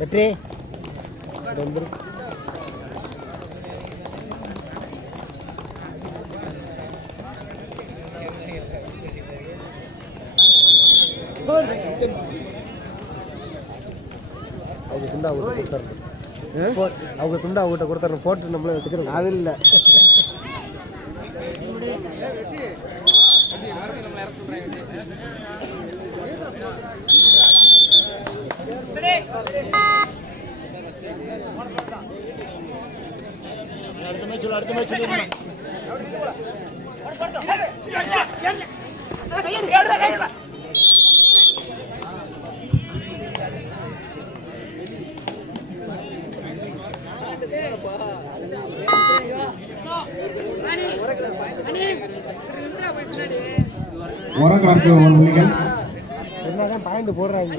வெற்றி. வந்துரு அவங்க துண்டா அவங்ககிட்ட கொடுத்தாரு அவங்க துண்டா அவங்ககிட்ட கொடுத்தாரு போட்டு நம்மள வச்சுக்கிறோம். அது இல்லை. உரங்களுக்கு ஒரு என்னதான் பாயிண்ட் போடுறாங்க?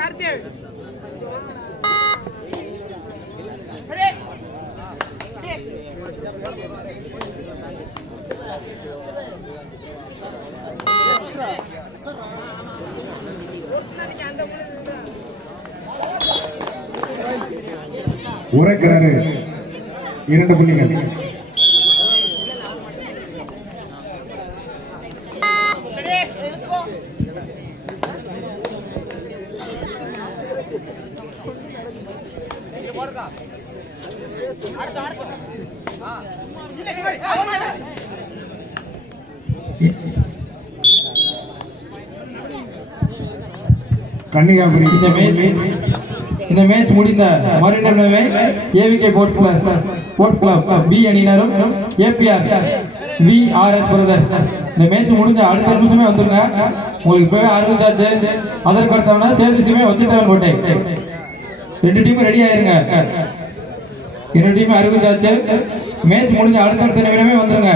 கார்த்திக். உரக்கிணறு இரண்டு புள்ளிகள். கன்னியாகுமரி இந்த மேட்ச் முடிந்த மறுநிலைமை AVK sports club sports club B அணியினரும் ஏபிஆர் விஆர்எஸ் பிரதர்ஸ் இந்த மேட்ச் முடிஞ்ச அடுத்த நிமிஷமே வந்துருங்க. உங்களுக்கு இப்பவே ஆரம்பிச்சாச்சு. அதற்கு அடுத்தவன சேது சிமே வச்சுத்தவன் கோட்டை. ரெண்டு டீமும் ரெடி ஆயிருங்க. ரெண்டு டீமும் அறிவிச்சாச்சு மேட்ச் முடிஞ்ச அடுத்தடுத்த நிமிடமே வந்துருங்க.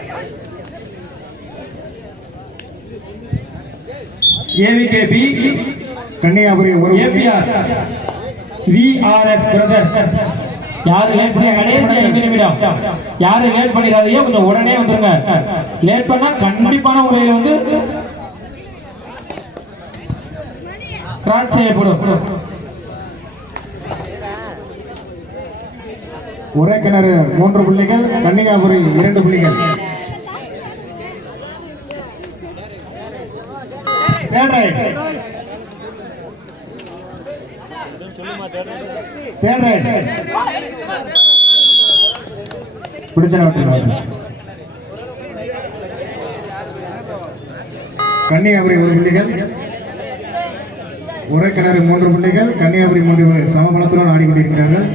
ஏவிகே பி கன்னியாகுமரி ஒரு ஏபிஆர் விஆர்எஸ் பிரதர்ஸ் யாரு லேட் பண்ணி கடைசி ஐந்து நிமிடம். யாரு லேட் பண்ணிடாதீங்க கொஞ்சம் உடனே வந்துருங்க. லேட் பண்ணா கண்டிப்பான முறையில் வந்து கிராச் செய்யப்படும் ஒரே கிணறு மூன்று புள்ளிகள் கன்னியாகுமரி இரண்டு புள்ளிகள். Third right. Third right. பிடிச்சன விட்டுருங்க. கன்னியாகுமரி ஒரு புள்ளிகள் ஒரே கிணறு மூன்று புள்ளிகள் கன்னியாகுமரி மூன்று புள்ளிகள் சமபலத்துடன் ஆடிக்கொண்டிருக்கிறார்கள்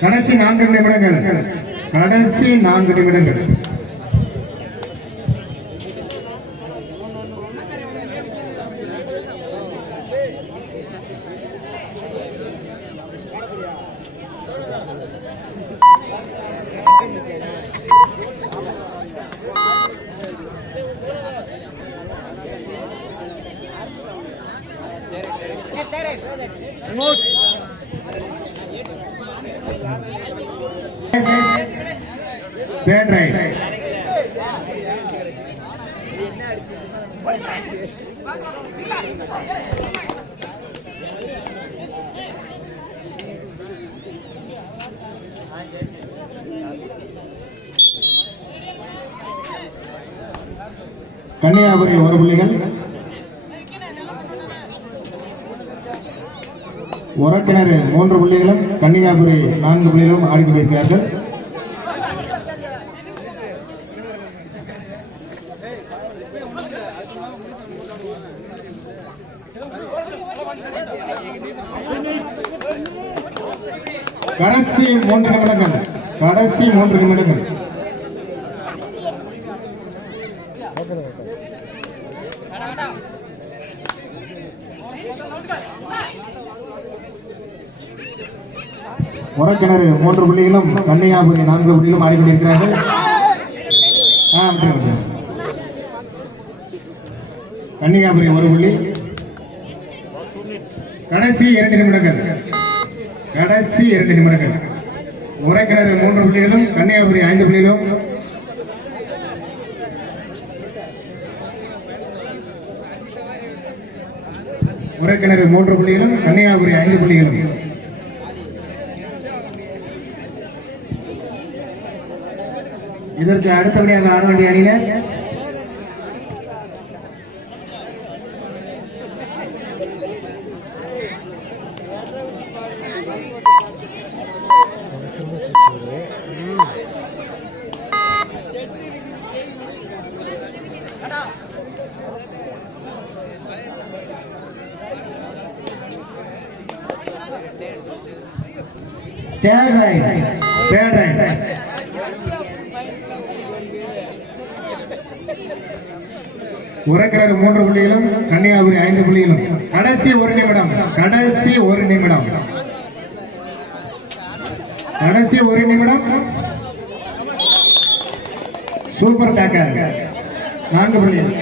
கடைசி நான்கு நிமிடங்கள். கடைசி நான்கு நிமிடங்கள். Third right. கன்னியாகுமரி ஒரு உரக்கிணறு மூன்று புள்ளிகளும் கன்னியாகுமரி நான்கு புள்ளிகளும் ஆடிக்கொண்டிருக்கிறார்கள் கடைசி மூன்று நிமிடங்கள் கடைசி மூன்று நிமிடங்கள். உரக்கிணறு மூன்று புள்ளிகளும் கன்னியாகுமரி நான்கு புள்ளிகளும் ஆடிக்கொண்டிருக்கிறார்கள். ஆ, கன்னியாகுமரி ஒரு புள்ளி. கடைசி இரண்டு நிமிடங்கள். கடைசி இரண்டு நிமிடங்கள். உரைக்கிணறு மூன்று புள்ளிகளும் கன்னியாகுமரி ஐந்து புள்ளிகளும் உரைக்கிணறு மூன்று புள்ளிகளும் கன்னியாகுமரி ஐந்து புள்ளிகளும் இதற்கு அடுத்தபடியாக ஆட வேண்டிய அணியினர் அவசரமாக right. Third right. தேர்ட் மூன்று புள்ளிகளும் கன்னியாகுமரி ஐந்து புள்ளிகளும். கடைசி ஒரு நிமிடம் கடைசி ஒரு நிமிடம். கடைசி ஒரு நிமிடம். சூப்பர் டேக்கர் நான்கு புள்ளிகள்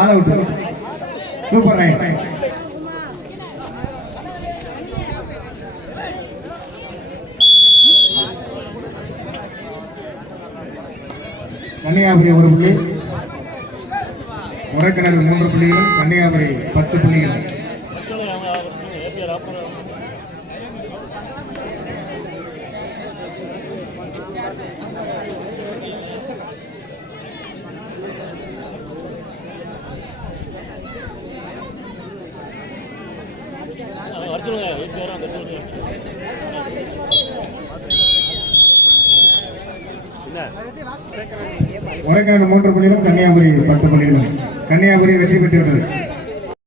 all out super raid Kanyakumari ஒரு புள்ளி. உரைக்கிணறு மூன்று புள்ளிகளும் கன்னியாகுமரி பத்து புள்ளிகள் உரைக்கிணறு மூன்று புள்ளிகளும் கன்னியாகுமரி பத்து புள்ளிகளும். கன்னியாகுமரி வெற்றி பெற்றுள்ளது.